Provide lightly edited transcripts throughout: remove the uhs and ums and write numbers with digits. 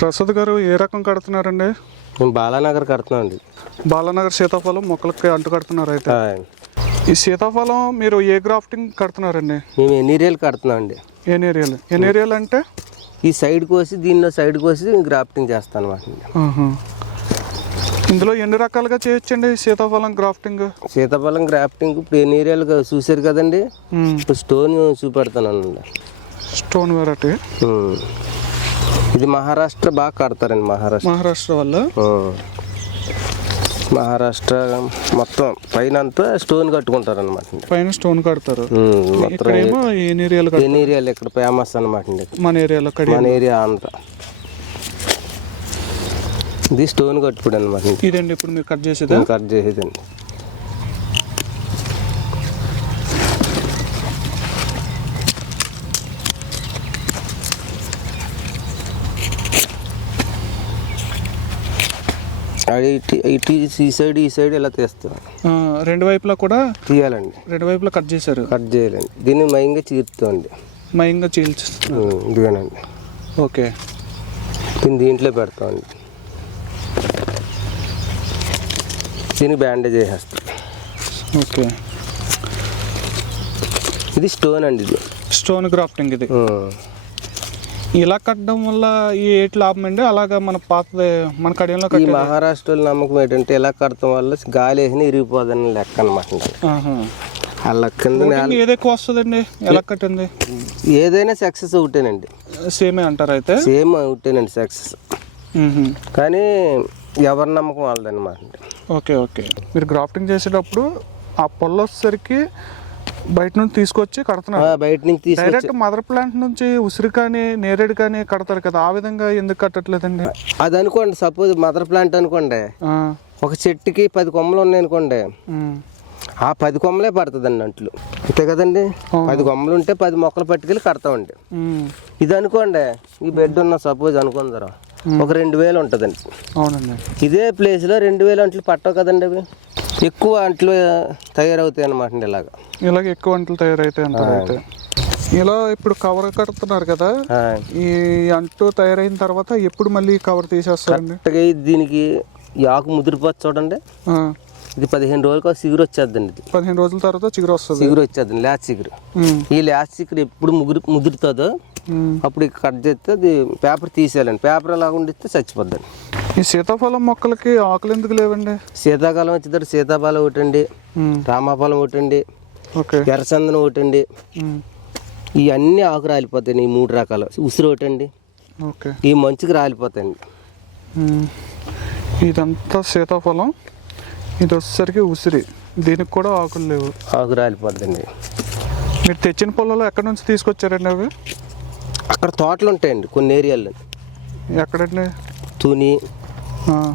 ప్రసాద్ గారు ఏ రకం కడుతున్నారండి? మేము బాలానగర్ కడుతున్నాం అండి. బాలానగర్ సీతాఫలం మొక్కలకి అంటు కడుతున్నారు. అయితే ఈ సీతాఫలం మీరు ఏ గ్రాఫ్టింగ్ కడుతున్నారండి? మేము ఎన్ని ఏరియాలు కడుతున్నాం అండి. ఎన్ని ఏరియాలు అంటే ఈ సైడ్ కోసి దీనిలో సైడ్ కోసి గ్రాఫ్టింగ్ చేస్తాను అన్నమాట. ఇందులో ఎన్ని రకాలుగా చేయొచ్చండి సీతాఫలం గ్రాఫ్టింగ్? సీతాఫలం గ్రాఫ్టింగ్ ఇప్పుడు ఎన్ని ఏరియాలు చూసారు కదండి. ఇప్పుడు స్టోన్ చూపెడతానండి. స్టోన్ వెరైటీ ఇది మహారాష్ట్ర బాగా కడతారండి. మహారాష్ట్ర వల్ల మహారాష్ట్ర మొత్తం పైన అంతా స్టోన్ కట్టుకుంటారు అనమాట. పైన స్టోన్ కడతారు. ఎన్ని ఏరియాలు ఇక్కడ ఫేమస్ అనమాట అండి. మన ఏరియా ఆంధ్ర. ఇది స్టోన్ కట్టుకోండి అనమాట. ఇదండి ఇప్పుడు మీరు కట్ చేసేదండి. ఈ సైడ్ ఇలా తీస్తాం. రెండు వైపులా కూడా తీయాలండి. రెండు వైపులా కట్ చేయాలండి. దీన్ని మయంగా చీరుతామండి. ఇదిగానండి. ఓకే. దీంట్లో పెడతామండి. దీనికి బ్యాండేజ్ వేసేస్తాం. ఓకే. ఇది స్టోన్ అండి. ఇది స్టోన్ గ్రాఫ్టింగ్. ఇది ఇలా కట్టడం వల్ల ఏటి లాభం అండి? అలాగా మన కడియంలో ఈ మహారాష్ట్రలో నమ్మకం ఏంటంటే ఇలా కడటం వల్ల గాలి వేసిన ఇరిగిపోదని లెక్క అనమాట. అలా కింద ఏది ఎక్కువ వస్తుందండి ఎలా కట్టింది? ఏదైనా సక్సెస్ ఒకటేనండి. సేమే అంటారు? అయితే సేమ్ ఒకటేనండి సక్సెస్. కానీ ఎవరి నమ్మకం వాళ్ళదన్నమాట. ఓకే. మీరు గ్రాఫ్టింగ్ చేసేటప్పుడు ఆ పొల్ల వచ్చేసరికి బయట నుంచి తీసుకొచ్చి కడుతున్నారు. బయట నుంచి డైరెక్ట్ మదర్ ప్లాంట్ నుంచి ఉసిరి కానీ నేరేడు కానీ కడతారు కదా, ఆ విధంగా ఎందుకు కట్టట్లేదండి? అది అనుకోండి, సపోజ్ మదర్ ప్లాంట్ అనుకోండి, ఒక చెట్టుకి 10 కొమ్మలు ఉన్నాయి అనుకోండి, ఆ 10 కొమ్మలే పడుతుందండి అంట్లు. అంతే కదండి. 10 కొమ్మలు ఉంటే 10 మొక్కలు పట్టుకెళ్ళి కడతామండి. ఇది అనుకోండి, ఈ బెడ్ ఉన్న సపోజ్ అనుకుందరు ఒక 2000 ఉంటుందండి. అవునండి. ఇదే ప్లేస్లో 2000 అంట్లు పట్టవు కదండి. అవి ఎక్కువ అంట్లు తయారవుతాయి అన్నమాట. ఇలాగ ఎక్కువ అంట్లు తయారైతాయి అంటారు. అయితే ఇలా ఇప్పుడు కవర్ కడుతున్నారు కదా, ఈ అంటు తయారైన తర్వాత ఎప్పుడు మళ్ళీ కవర్ తీసేస్తారండి? దీనికి ఈ ఆకు ముదిరిపోతుంది చూడండి. ఇది 15 రోజులకు చిగురు వచ్చేద్దండి. ఇది 15 రోజుల తర్వాత చిగురు వచ్చేద్దండి. లేత చిగురు. ఈ లేత చిగురు ఎప్పుడు ముదురుతుందో అప్పుడు కట్ చేస్తే అది పేపర్ తీసేయాలండి. పేపర్ అలా ఉండిస్తే చచ్చిపోద్దండి. ఈ సీతాఫలం మొక్కలకి ఆకులు ఎందుకు లేవండి? శీతాకాలం వచ్చేటప్పుడు సీతాఫలం ఒకటండి, రామాఫలం ఒకటండి, ఎర్రచందనం ఒకటండి. ఇవన్నీ ఆకు రాలిపోతాయి. ఈ 3 రకాలు. ఉసిరి ఒకటండి, ఈ మంచుకి రాలిపోతాయండి. ఇదంతా సీతాఫలం, ఇది వచ్చేసరికి ఉసిరి. దీనికి కూడా ఆకులు లేవు, ఆకు రాలిపోద్దండి. మీరు తెచ్చిన పొలాలు ఎక్కడి నుంచి తీసుకొచ్చారండి? అవి అక్కడ తోటలు ఉంటాయండి కొన్ని ఏరియాల్లో. ఎక్కడండి? తుని,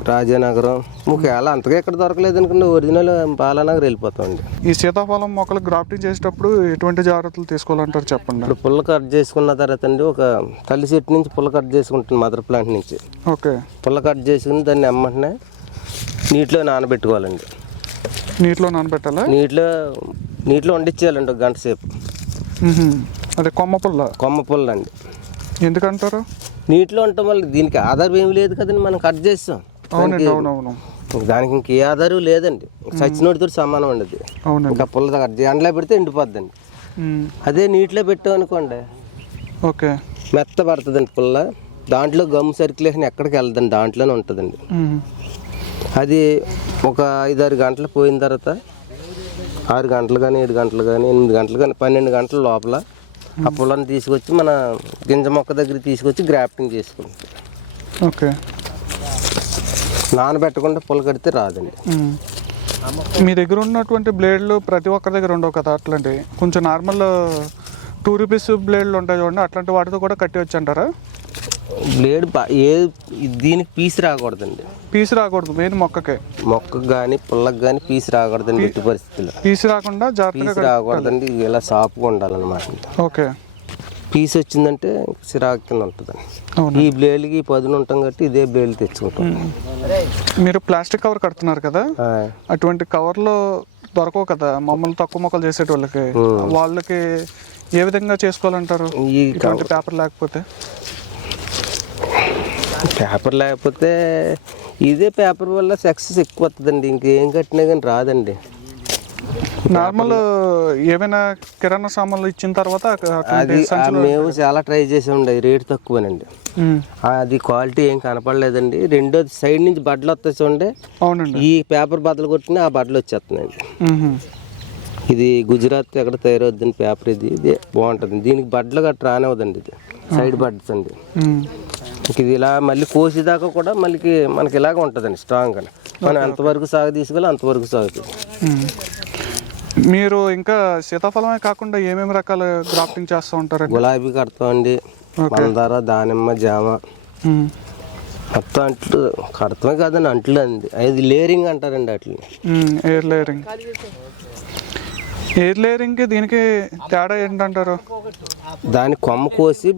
రాజానగరం. ఒకవేళ అంతగా ఎక్కడ దొరకలేదు అనుకుంటే ఒరిజినల్ బాలానగర్ వెళ్ళిపోతామండి. ఈ సీతాఫలం మొక్కలు గ్రాఫ్టింగ్ చేసేటప్పుడు ఎటువంటి జాగ్రత్తలు తీసుకోవాలంటారు చెప్పండి? ఇప్పుడు పుల్ల కట్ చేసుకున్న తర్వాత అండి, ఒక తల్లి చెట్టు నుంచి పుల్ల కట్ చేసుకుంటుంది మదర్ ప్లాంట్ నుంచి. ఓకే. పుల్ల కట్ చేసుకుని దాన్ని అమ్మంటనే నీటిలో నానబెట్టుకోవాలండి. నీటిలో నానబెట్టాలా? నీటిలో వండించేయాలండి 1 గంట సేపు. అదే కొమ్మ పుల్ల అండి. ఎందుకంటారు? నీటిలో ఉండటం వల్ల దీనికి ఆధారం ఏమి లేదు కదండి. మనం కట్ చేస్తాం. అవునవును. దానికి ఇంకే ఆధారం లేదండి. చచ్చినోడితో సమానం అండి అది. ఇంకా పుల్ల కట్ చేసి ఎండలో పెడితే ఎండిపోద్దండి. అదే నీటిలో పెట్టాం అనుకోండి, ఓకే, మెత్త పడుతుందండి పుల్ల. దాంట్లో గమ్ సర్క్యులేషన్ ఎక్కడికి వెళ్ళదండి, దాంట్లోనే ఉంటుందండి. అది ఒక 5-6 గంటలు పోయిన తర్వాత 6 గంటలు కానీ 7 గంటలు కానీ 8 గంటలు కానీ 12 గంటల లోపల ఆ పొలాన్ని తీసుకొచ్చి మన గింజ మొక్క దగ్గర తీసుకొచ్చి గ్రాఫ్టింగ్ చేసుకుంటాం. ఓకే. నానబెట్టకుండా పుల్ల కడితే రాదండి. మీ దగ్గర ఉన్నటువంటి బ్లేడ్లు ప్రతి ఒక్కరి దగ్గర ఉండవు కదా, అట్లాంటివి కొంచెం నార్మల్ 2 రూపీస్ బ్లేడ్లు ఉంటాయి చూడండి, అట్లాంటి వాటితో కూడా కట్టవచ్చు అంటారా? బ్లేడ్ దీనికి పీస్ రాకూడదండి. పీస్ రాకూడదు, మెయిన్ మొక్కకి కానీ పుల్లకి కానీ పీస్ రాకూడదండి. ఎట్టి పరిస్థితుల్లో పీస్ రాకుండా జాగ్రత్తగా రాకూడదండి. ఇలా సాఫ్గా ఉండాలన్నమాట. ఓకే. పీస్ వచ్చిందంటే సిరాకు కింద ఉంటుందండి. ఈ బ్లేడ్కి పదును ఉంటాం కాబట్టి ఇదే బ్లేడ్ తెచ్చుకుంటాం. మీరు ప్లాస్టిక్ కవర్ కడుతున్నారు కదా, అటువంటి కవర్లో దొరకవు కదా మామూలు తక్కువ మొక్కలు చేసే వాళ్ళకి ఏ విధంగా చేసుకోవాలంటారు? ఇటువంటి పేపర్ లేకపోతే ఇదే పేపర్ వల్ల సక్సెస్ ఎక్కువ వస్తుందండి. ఇంకేం కట్టినా కానీ రాదండి. నార్మల్ ఏమైనా కిరాణా సామాన్లు ఇచ్చిన తర్వాత అది మేము చాలా ట్రై చేసామండి. రేట్ తక్కువనండి. అది క్వాలిటీ ఏం కనపడలేదండి. రెండోది సైడ్ నుంచి బట్టలు వస్తాయి చూడండి. అవునండి. ఈ పేపర్ బద్దలు కొట్టిన ఆ బట్టలు వచ్చేస్తున్నాయండి. ఇది గుజరాత్ ఎక్కడ తయారవుద్దండి పేపర్. ఇది బాగుంటుంది. దీనికి బట్టలు గట్రా రానివ్వదండి. ఇది సైడ్ బడ్స్ అండి. ఇది ఇలా మళ్ళీ కోసేదాకా కూడా మళ్ళీ మనకి ఇలాగ ఉంటుందండి స్ట్రాంగ్గా. మనం ఎంతవరకు సాగు తీసుకెళ్ళి అంతవరకు సాగుతుంది. మీరు ఇంకా సీతాఫలమే కాకుండా ఏమేమి రకాల గ్రాఫ్టింగ్ చేస్తూ ఉంటారు? గులాబీ కడతామండి, మందార, దానిమ్మ, జామ మొత్తం అంట్లు కడతామే కాదండి. అంట్లు అండి అది లేరింగ్ అంటారండి. అట్లని ఎయిర్ లేరింగ్. ఎయిర్ లేరింగ్కి దీనికి తేడా ఏంటంటారు? దాని కొమ్మ కోసి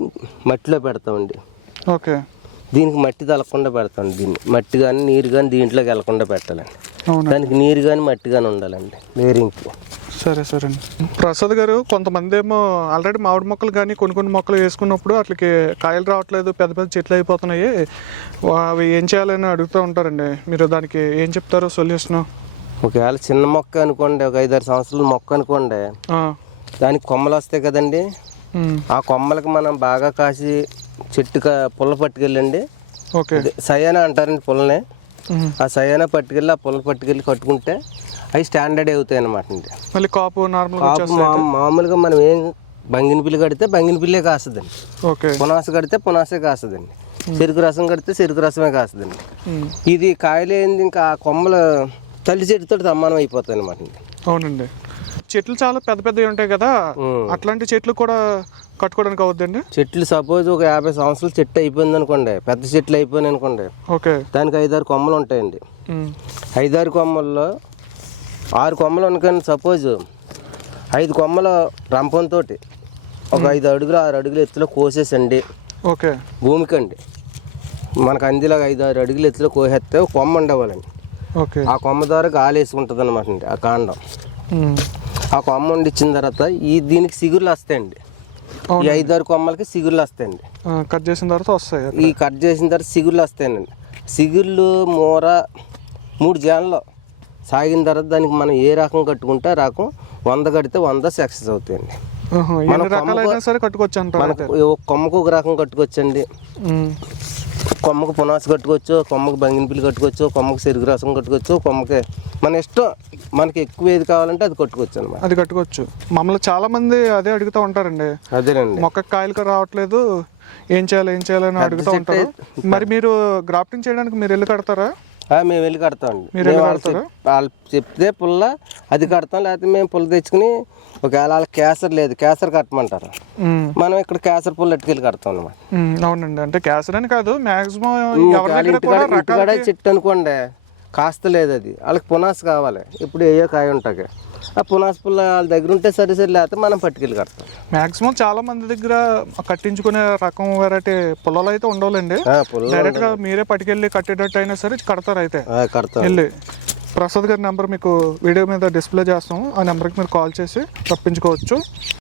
మట్టిలో పెడతామండి. ఓకే. దీనికి మట్టి తలకుండా పెడతామండి. దీన్ని మట్టి కానీ నీరు కానీ దీంట్లోకి వెళ్ళకుండా పెట్టాలండి. దానికి నీరు కానీ మట్టి కానీ ఉండాలండి లేరింగ్కి. సరే సరే అండి. ప్రసాద్ గారు, కొంతమంది ఏమో ఆల్రెడీ మామిడి మొక్కలు కానీ కొన్ని మొక్కలు వేసుకున్నప్పుడు అట్లకి కాయలు రావట్లేదు, పెద్ద పెద్ద చెట్లు అయిపోతున్నాయి, అవి ఏం చేయాలని అడుగుతూ ఉంటారండి. మీరు దానికి ఏం చెప్తారు సొల్యూషన్? ఒకవేళ చిన్న మొక్క అనుకోండి, ఒక 5-6 సంవత్సరాల మొక్క అనుకోండి, దానికి కొమ్మలు వస్తాయి కదండి. ఆ కొమ్మలకి మనం బాగా కాసి చెట్టుగా పుల్ల పట్టుకెళ్ళండి. ఓకే. సయానా అంటారండి పుల్లని. ఆ సయానా పట్టుకెళ్ళి ఆ పుల్ల పట్టుకెళ్ళి కట్టుకుంటే అవి స్టాండర్డ్ అవుతాయి అన్నమాట అండి. మళ్ళీ కాపు మామూలుగా మనం ఏం బంగిన పిల్లి కడితే బంగిన పిల్లే కాస్తుందండి. పునాస కడితే పునాసే కాస్తుందండి. చెరుకు రసం కడితే చెరుకు రసమే కాస్తుందండి. ఇది కాయలు ఏంది ఇంకా ఆ కొమ్మలు తల్లి చెట్టుతో సమానం అయిపోతాయి అన్నమాట అండి. అవునండి. చెట్లు చాలా పెద్ద పెద్దవి ఉంటాయి కదా, అట్లాంటి చెట్లు కూడా కట్టుకోవడానికి అవుద్దండి. చెట్లు సపోజ్ ఒక 50 సంవత్సరాలు చెట్టు అయిపోయింది అనుకోండి, పెద్ద చెట్లు అయిపోయినాయి అనుకోండి, దానికి 5-6 కొమ్మలు ఉంటాయండి. 5-6 కొమ్మల్లో 6 కొమ్మలు అనుకోండి. సపోజ్ 5 కొమ్మల రంపంతో ఒక 5 అడుగులు 6 అడుగులు ఎత్తులో కోసేసండి. ఓకే. భూమికండి మనకు అందిలాగా 5-6 అడుగులు ఎత్తులో కోసేస్తే కొమ్మ ఉండవాలండి. ఆ కొమ్మ ద్వారా గాలి వేసుకుంటుంది అనమాట అండి. ఆ కాండం ఆ కొమ్మ వండి ఇచ్చిన తర్వాత దీనికి సిగురులు వస్తాయండి. ఈ 5-6 కొమ్మలకి సిగురులు వస్తాయండి. కట్ చేసిన తర్వాత వస్తాయి. ఈ కట్ చేసిన తర్వాత సిగురులు వస్తాయండి. సిగురులు మూర 3 జాన్లో సాగిన తర్వాత దానికి మనం ఏ రకం కట్టుకుంటే ఆ రకం 100 కడితే 100 సక్సెస్ అవుతాయండి. కొమ్మకు ఒక రకం కట్టుకోవచ్చండి. కొమ్మకు పునాసు కట్టుకోవచ్చు, కొమ్మకు బంగిన పిల్లి కట్టుకోవచ్చు, కొమ్మకు చెరుకు రసం కట్టుకోవచ్చు, కొమ్మకి మన ఇష్టం. మనకి ఎక్కువ ఏది కావాలంటే అది కట్టుకోవచ్చు అనమాట. అది కట్టుకోవచ్చు. మమ్మల్ని చాలా మంది అదే అడుగుతూ ఉంటారండి. అదేనండి, మొక్క కాయలు రావట్లేదు, ఏం చేయాలని అడుగుతూ ఉంటారు. మరి మీరు గ్రాఫ్టింగ్ చేయడానికి మీరు వెళ్ళి కడతారా? మేము వెళ్ళి కడతామండి. వాళ్ళు చెప్తే పుల్ల అది కడతాం, లేకపోతే మేము పుల్ల తెచ్చుకుని ఒకవేళ వాళ్ళ కేసర్ లేదు కేసర్ కట్టమంటారు, మనం ఇక్కడ కేసర్ పుల్ల ఎట్టుకెళ్ళి కడతాం అనమాట. అవునండి. అంటే కేసర్ అని కాదు, మాక్సిమం చెట్టు అనుకోండి కాస్త లేదు, అది వాళ్ళకి పునాస్ కావాలి. ఇప్పుడు ఏయో కాయ ఉంటాయి, ఆ పునాస్ పుల్ల వాళ్ళ దగ్గర ఉంటే సరే లేకపోతే మనం పట్టుకెళ్ళి కడతాం. మాక్సిమం చాలా మంది దగ్గర కట్టించుకునే రకం వెరైటీ పుల్లలు అయితే ఉండవులేండి. డైరెక్ట్ గా మీరే పట్టుకెళ్ళి కట్టేటట్టు అయినా సరే కడతారు. అయితే వెళ్ళి ప్రసాద్ గారి నెంబర్ మీకు వీడియో మీద డిస్ప్లే చేస్తాము, ఆ నెంబర్కి మీరు కాల్ చేసి రప్పించుకోవచ్చు.